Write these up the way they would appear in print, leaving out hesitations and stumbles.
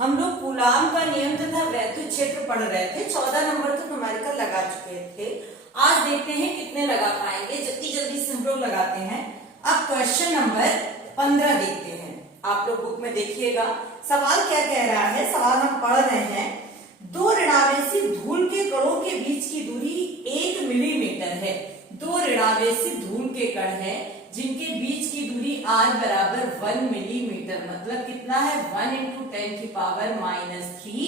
हम लोग कूलाम का नियम तथा वैद्युत क्षेत्र पढ़ रहे थे। 14 नंबर तक न्यूमेरिकल लगा चुके थे। आज देखते हैं कितने लगा पाएंगे। जल्दी जल्दी से हम लोग लगाते हैं। अब क्वेश्चन नंबर 15 देखते हैं। आप लोग बुक में देखिएगा सवाल क्या कह रहा है। सवाल हम पढ़ रहे हैं, दो ऋणावेशी धूल के कणों के बीच की दूरी 1 मिलीमीटर है। दो ऋणावेशी धूल के कण है जिनके बीच की दूरी r बराबर 1 मिलीमीटर, मतलब कितना है 1 × 10⁻³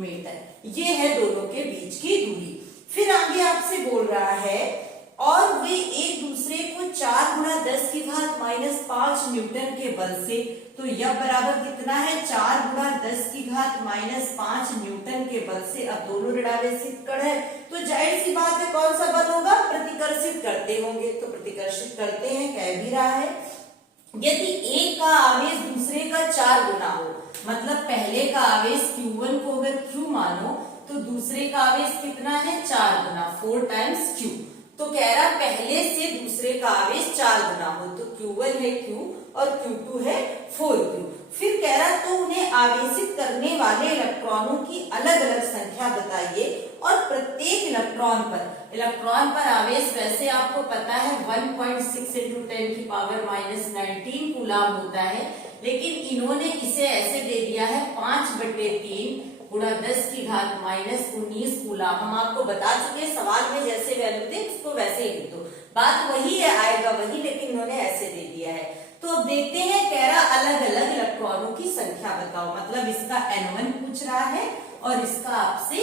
मीटर। ये है दोनों के बीच की दूरी। फिर आगे आपसे बोल रहा है और वे एक दूसरे को 4 × 10⁻5 न्यूटन के बल से, तो यह बराबर कितना है 4 × 10⁻5 न्यूटन के बल से। अब दोनों ऋणावेशी कण है तो जाहिर सी बात है कौन सा बल होगा, प्रतिकर्षित करते होंगे। तो प्रतिकर्षित करते हैं, कह भी रहा है यदि एक का आवेश दूसरे का 4 गुना हो, मतलब पहले का आवेश Q1 को अगर Q मानो तो दूसरे का आवेश कितना है 4 गुना, 4 टाइम्स Q। तो कह रहा पहले से दूसरे का आवेश 4 गुना हो, तो Q1 है Q और Q2 है 4Q। फिर कह रहा तो उन्हें आवेशित करने वाले इलेक्ट्रॉनों की अलग अलग संख्या बताइए और प्रत्येक इलेक्ट्रॉन पर आवेश वैसे आपको पता है 1.6 × 10⁻19 कूलाम होता है, लेकिन इन्होंने इसे ऐसे दे दिया है 5/3 × 10⁻19 कूलाम। हम आपको बता चुके सवाल में जैसे वैल्यू थे उसको वैसे ही लिख दो, बात वही है, आएगा वही, लेकिन इन्होंने ऐसे दे दिया है। तो अब देखते हैं, कह रहा अलग अलग इलेक्ट्रॉनों की संख्या बताओ, मतलब इसका N1 पूछ रहा है और इसका आपसे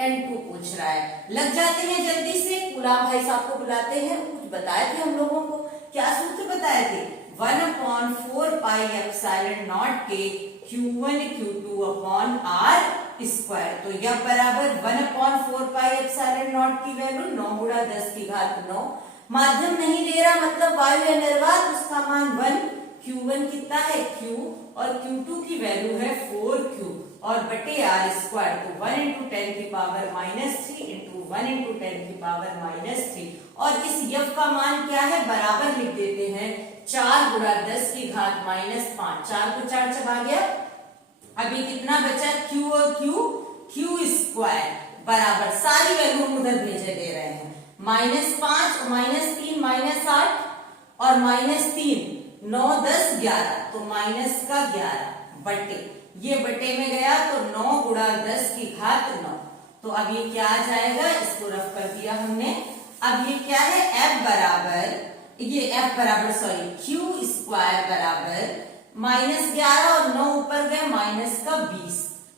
N2 पूछ रहा है। लग जाते हैं जल्दी से। कूलाम भाई साहब को बुलाते हैं। कुछ बताए थे हम लोगों को, क्या सूत्र बताए थे 1/4πε0 के Q1 Q2/R²। तो यह बराबर 1/4πε0 की वैल्यू 9 × 10⁹ माध्यम नहीं दे रहा, मतलब वायु या निर्वात, उसका मान 1। Q1 कितना है Q और Q2 की वैल्यू है 4Q और बटे R²। तो 1 × 10⁻³ × 1 × 10⁻³ और इस यफ का मान क्या है, बराबर लिख देते हैं 4 × 10⁻5। 4 को 4 चबा गया। अभी कितना बचा Q और Q² बराबर, सारी वैल्यू हम उधर भेजे दे रहे हैं, -5 -3 -8 और -3 9 10 11, तो -11 बटे, ये बटे में गया तो 9 × 10⁹ तो अब ये क्या आ जाएगा, इसको रफ कर दिया हमने। अब ये क्या है F बराबर Q² बराबर -11 और 9 ऊपर गए -20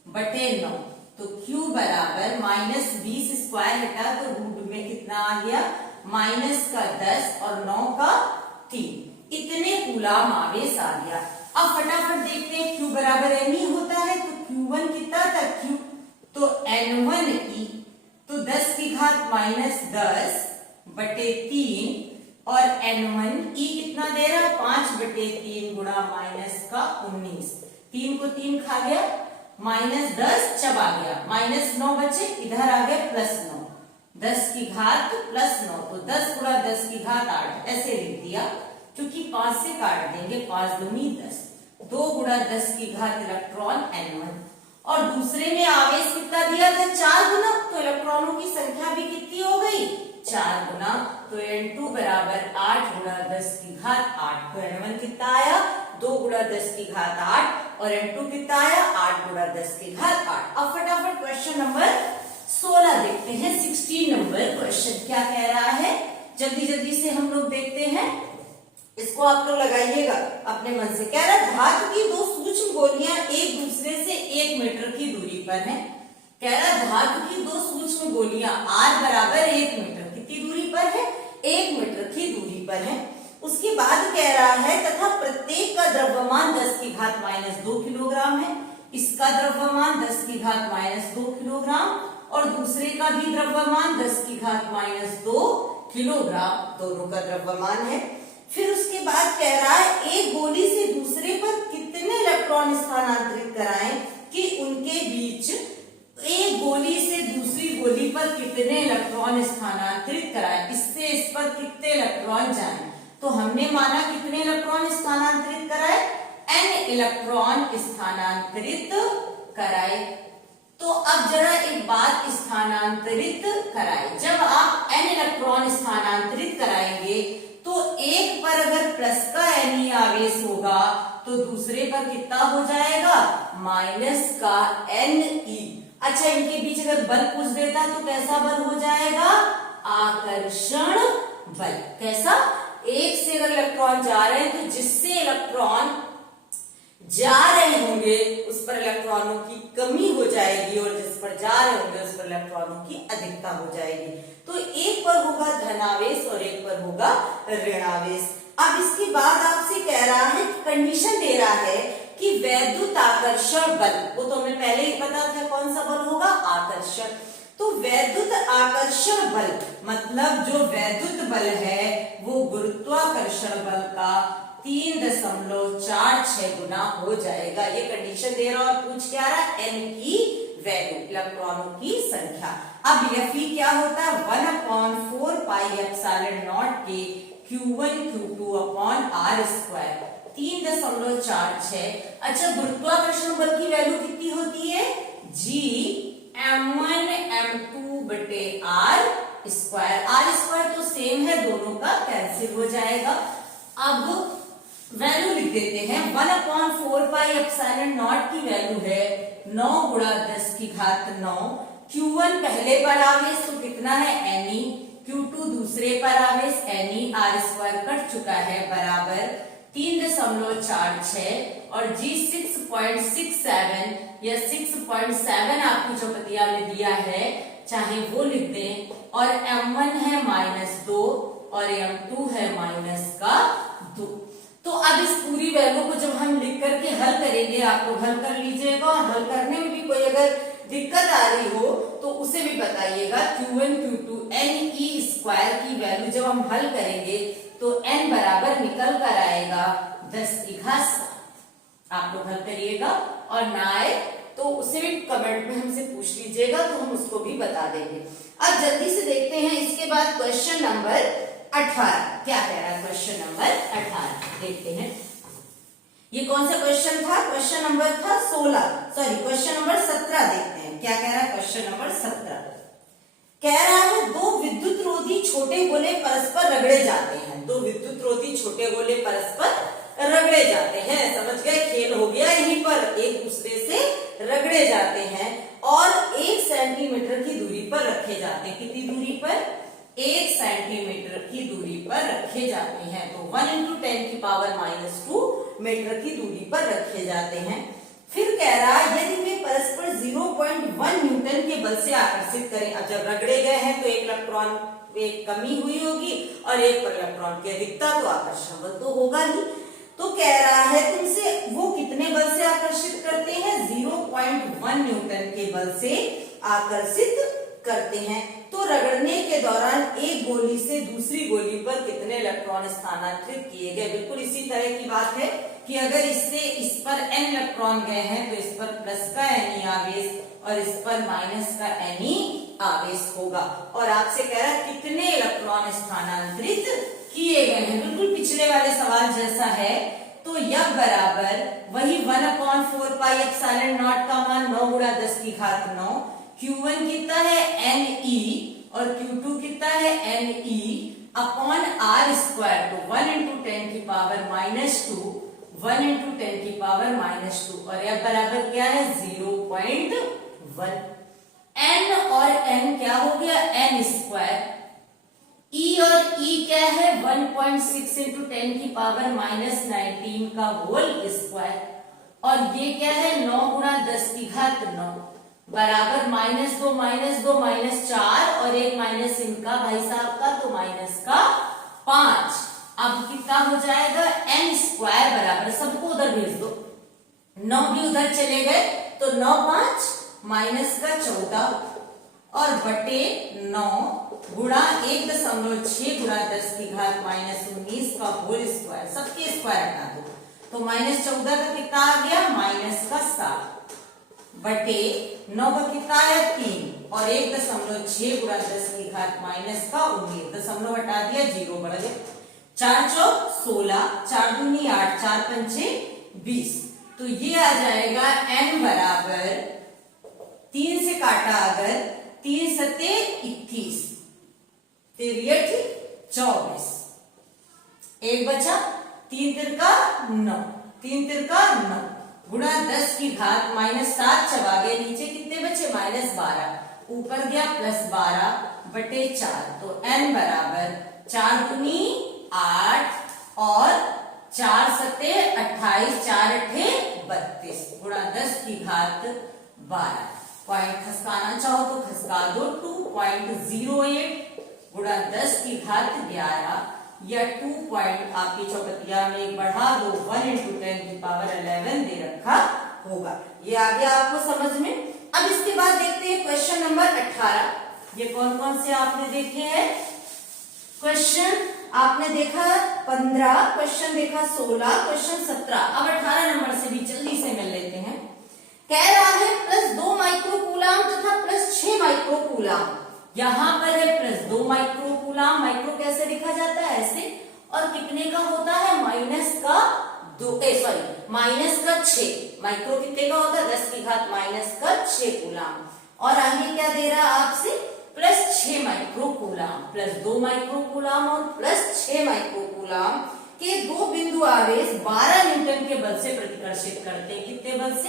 बटे 9, तो Q बराबर -20² हटा तो रूट में कितना आ गया -10 और 9 का 3, इतने कूलाम आवेश आ गया। अब फटाफट देखते हैं Q बराबर m ही होता है, तो Q1 कितना था Q, तो N1e, तो 10⁻10 बटे 3 और N1e कितना दे रहा 5/3 गुणा -19, 3 को 3 खा गया, -10 चबा गया, -9 बचे, इधर आ गया +9, 10⁻+9, तो 10 × 10⁸ ऐसे लिख दिया, क्योंकि 5 से काट देंगे, 5 दूनी 10, 2 × 10⁻³ इलेक्ट्रॉन N1 और दूसरे में आवेश कितना दिया था 4 गुना, तो इलेक्ट्रॉनों की संख्या भी कितनी हो गई 4 गुना, तो N2 बराबर 8 × 10⁸। तो N1 कितना आया 2 × 10⁸ और N2 कितना आया 8 × 10⁸। अब फटाफट क्वेश्चन नंबर 16 देखते हैं। 16 नंबर क्वेश्चन क्या कह रहा है, जल्दी जल्दी से हम लोग देखते हैं, इसको आप लोग लगाइएगा अपने मन से। कह रहा है धातु की दो सूक्ष्म गोलियां एक दूसरे से 1 मीटर की दूरी पर हैं। कह रहा है धातु की दो सूक्ष्म गोलियां R बराबर 1 मीटर, कितनी दूरी पर है 1 मीटर की दूरी पर है। उसके बाद कह रहा है तथा प्रत्येक का द्रव्यमान 10⁻² किलोग्राम है। इसका द्रव्यमान 10⁻² किलोग्राम और दूसरे का भी द्रव्यमान 10⁻² किलोग्राम, दोनों का द्रव्यमान है। फिर उसके बाद कह रहा है एक गोली से दूसरे पर कितने इलेक्ट्रॉन स्थानांतरित कराएं कि उनके बीच, एक गोली से दूसरी गोली पर कितने इलेक्ट्रॉन स्थानांतरित कराएं, इससे इस पर कितने इलेक्ट्रॉन जाएं। तो हमने माना कितने इलेक्ट्रॉन स्थानांतरित कराए, n इलेक्ट्रॉन स्थानांतरित स्थानांतरित कराए। तो अब जरा एक बात स्थानांतरित कराए, जब आप n इलेक्ट्रॉन स्थानांतरित कराएंगे तो एक पर अगर प्लस का Ne आवेश होगा तो दूसरे पर कितना हो जाएगा, माइनस का Ne। अच्छा, इनके बीच अगर बल पूछ देता तो कैसा बल हो जाएगा, आकर्षण बल। कैसा, एक से अगर इलेक्ट्रॉन जा रहे हैं तो जिससे इलेक्ट्रॉन जा रहे होंगे उस पर इलेक्ट्रॉनों की कमी हो जाएगी और जिस पर जा रहे होंगे उस पर इलेक्ट्रॉनों की अधिकता हो जाएगी। तो एक पर होगा धनावेश और एक पर होगा ऋणावेश। अब इसके बाद आपसे कह रहा है, कंडीशन दे रहा है कि वैद्युत आकर्षण बल, वो तो हमें पहले ही पता था कौन सा बल होगा, आकर्षण। तो वैद्युत आकर्षण बल मतलब जो वैद्युत बल है वो गुरुत्वाकर्षण बल का 3.46 गुना हो जाएगा। ये कंडीशन दे रहा और पूछ क्या रहा है, n की वैल्यू, इलेक्ट्रॉनों की संख्या। अब Fe क्या होता है, 1/4 पाई एप्सिलॉन नॉट के Q1 Q2 upon R square, 3.46। अच्छा, गुरुत्वाकर्षण बल की वैल्यू कितनी होती है, G m1 m2 बटे R स्क्वायर। R स्क्वायर तो सेम है, दोनों का कैंसिल हो जाएगा। अब वैल्यू लिख देते हैं, 1/4 पाई एप्सिलॉन नॉट की वैल्यू है 9 गुणा 10 की घात 9। Q1 पहले पर आवेश तो कितना है, Ne, Q2 दूसरे पर आवेश Ne, R स्क्वायर कट चुका है, बराबर 3.46 और G 6.67 या 6.7 आपकी चौपतिया में दिया है, चाहे वो लिख दें। और M1 है -2 और M2 है -2। तो अब इस पूरी वैल्यू को जब हम लिख करके हल करेंगे, आप लोग हल कर लीजिएगा और हल करने में भी कोई अगर दिक्कत आ रही हो तो उसे भी बताइएगा। Q1 Q2 Ne स्क्वायर की वैल्यू जब हम हल करेंगे तो n बराबर निकल कर आएगा 10 की घात 7। आप लोग हल करिएगा और ना आए तो उसे भी कमेंट में हमसे पूछ लीजिएगा, तो हम उसको भी बता देंगे। अब जल्दी से देखते हैं इसके बाद क्वेश्चन नंबर 18 क्या कह रहा है। क्वेश्चन नंबर 18 देखते हैं, ये कौन सा क्वेश्चन था, क्वेश्चन नंबर था 16, सॉरी क्वेश्चन नंबर 17 देखते हैं क्या कह रहा है। क्वेश्चन नंबर 17 कह रहा है, दो विद्युत रोधी छोटे गोले परस्पर रगड़े जाते हैं। दो विद्युत रोधी छोटे गोले परस्पर रगड़े जाते हैं, समझ गए, खेल हो गया यहीं पर, एक दूसरे से रगड़े जाते हैं और 1 सेंटीमीटर की दूरी पर रखे जाते हैं। कितनी दूरी पर, 1 सेंटीमीटर की दूरी पर रखे जाते हैं। तो 1 × 10⁻² मीटर की दूरी पर रखे जाते हैं। फिर कह रहा है, यदि वे परस्पर 0.1 न्यूटन के बल से आकर्षित करें। अब जब रगड़े गए हैं तो एक इलेक्ट्रॉन एक कमी हुई होगी और एक पर इलेक्ट्रॉन की अधिकता, तो आकर्षण बल तो होगा ही। तो कह रहा है तुमसे वो कितने बल से आकर्षित करते हैं, 0.1 न्यूटन के बल से आकर्षित करते हैं। तो रगड़ने के दौरान एक गोली से दूसरी गोली पर कितने इलेक्ट्रॉन स्थानांतरित किए गए। बिल्कुल इसी तरह की बात है कि अगर इससे इस पर n इलेक्ट्रॉन गए हैं तो इस पर प्लस का Ne आवेश और इस पर माइनस का Ne आवेश होगा। और आपसे कह रहा है कितने इलेक्ट्रॉन स्थानांतरित किए गए हैं, बिल्कुल पिछले वाले सवाल जैसा है। तो यह बराबर वही 1/4 पाई एप्सिलॉन नॉट का मान 9 गुणा 10 की घात 9। Q1 कितना है Ne और Q2 कितना है Ne अपॉन R स्क्वायर। तो 1 × 10⁻², 1 × 10⁻²। और यह बराबर क्या है, 0.1। n और n क्या हो गया, n स्क्वायर। E और E क्या है, 1.6 × 10⁻⁻19 का होल स्क्वायर। और ये क्या है, 9 गुणा 10 की घात 9 बराबर -2 -4 और एक माइनस इनका भाई साहब का, तो -5। अब कितना हो जाएगा, n स्क्वायर बराबर, सबको उधर भेज दो, 9 भी उधर चले गए तो 9 5 -14 और बटे 9 गुणा 1.6 गुणा 10 की घात -19 का होल स्क्वायर। सबके स्क्वायर हटा दो तो -14 का कितना आ गया, -7 बटे 9 का कितना है 3 और 1.6 गुणा 10 की घात -19 दशमलव हटा दिया, 0 बढ़ गया। 4 चौक 16, 4 दूनी 8, 4 पंचे 20। तो ये आ जाएगा n बराबर 3 से काटा अगर 3 सत्ते 21, तिरिया ठीक 24, एक बचा 3 तिरका 9, 3 तिरका 9 गुणा 10 की घात -7 चबा गए, नीचे कितने बचे -12, ऊपर गया +12 बटे 4, तो n बराबर 4 दूनी 8 और 4 सत्ते 28, 4 अट्ठे 32 गुणा 10 की घात 12। पॉइंट खसकाना चाहो तो खसका दो, 2.08 गुणा 10 की घात 11 या 2 पॉइंट आपकी चौकतिया में एक बढ़ा दो, 1 × 10⁻11 दे रखा होगा। ये आ गया आपको समझ में। अब इसके बाद देखते हैं क्वेश्चन नंबर 18। ये कौन कौन से आपने देखे हैं क्वेश्चन? आपने देखा 15, क्वेश्चन देखा 16, क्वेश्चन 17। अब 18 नंबर से भी जल्दी से मिल लेते हैं। कह रहा है +2 माइक्रोकूलाम तथा +6 माइक्रोकूलाम। यहां पर है +2 माइक्रोकूलाम, माइक्रो कैसे लिखा जाता है ऐसे, और कितने का होता है -6। माइक्रो कितने का होता है 10 की घात -6 कूलाम। और आगे क्या दे रहा है आपसे +6 माइक्रोकूलाम, +2 माइक्रोकूलाम और +6 माइक्रोकूलाम के दो बिंदु आवेश 12 न्यूटन के बल से प्रतिकर्षित करते हैं। कितने बल से?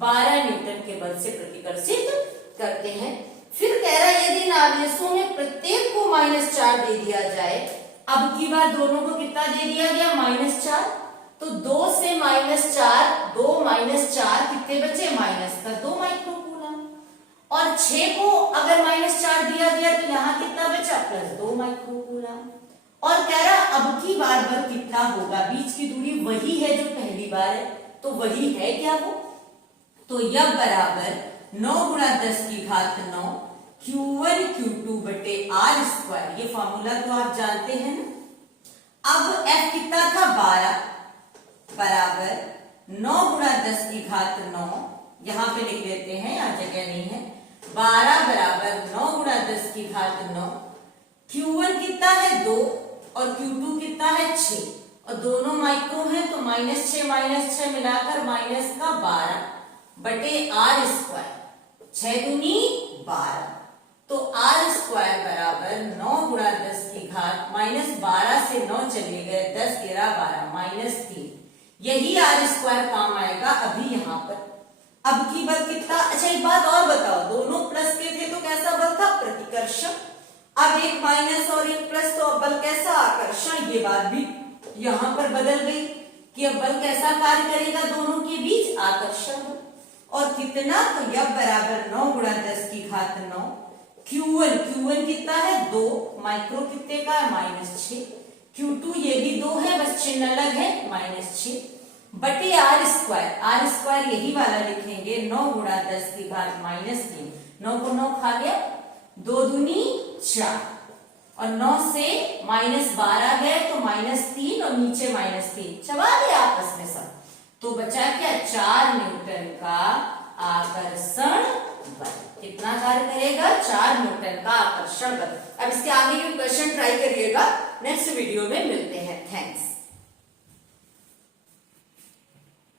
12 न्यूटन के बल से प्रतिकर्षित करते हैं। फिर कह रहा है यदि इन आवेशों में प्रत्येक को -4 दे दिया जाए, अब की बार दोनों को कितना दे दिया गया -4, तो 2 से -4, 2 -4 कितने बचे -2 माइक्रोकूलाम, और 6 को अगर -4 दिया गया तो यहाँ कितना बचा +2 माइक्रोकूलाम। और कह रहा अब की बार बल कितना होगा, बीच की दूरी वही है जो पहली बार है, तो वही है क्या वो, तो यह बराबर 9 गुणा 10 की घात 9 Q1 Q2 बटे R²। ये फॉर्मूला तो आप जानते हैं ना। अब F कितना था 12 बराबर 9 गुणा 10 की घात 9, यहां पे लिख लेते हैं, यहां जगह नहीं है। 12 बराबर 9 गुणा 10 की घात 9। Q1 कितना है 2 और Q2 कितना है 6, और दोनों माइक्रो है तो -6 मिलाकर -12 बटे R², 6 दूनी 12, तो R² बराबर 9 गुणा 10 की घात -12 से 9 चले गए, 10 13 12 -3, यही R² काम आएगा अभी यहाँ पर। अब की बल कितना, अच्छा एक बात और बताओ, दोनों प्लस के थे तो कैसा बल था प्रतिकर्षण, अब एक माइनस और एक प्लस तो अब बल कैसा आकर्षण। ये बात भी यहाँ पर बदल गई कि अब बल कैसा कार्य करेगा दोनों के बीच, आकर्षण। और कितना, तो यह बराबर 9 गुणा 10 की घात 9 Q1 कितना है 2, माइक्रो कितने का है -6, Q2 ये भी 2 है, बस चिन्ह अलग है -6 बटे R² यही वाला लिखेंगे, 9 गुणा 10 की घात -3, 9 को 9 खा गया, 2 दूनी 4, और 9 से -12 गए तो -3 और नीचे -3 चबा गया आपस में सब, तो बचा क्या 4 न्यूटन का आकर्षण बल। कितना कार्य करेगा 4 न्यूटन का आकर्षण बल। अब इसके आगे के क्वेश्चन ट्राई करिएगा, नेक्स्ट वीडियो में मिलते हैं। थैंक्स।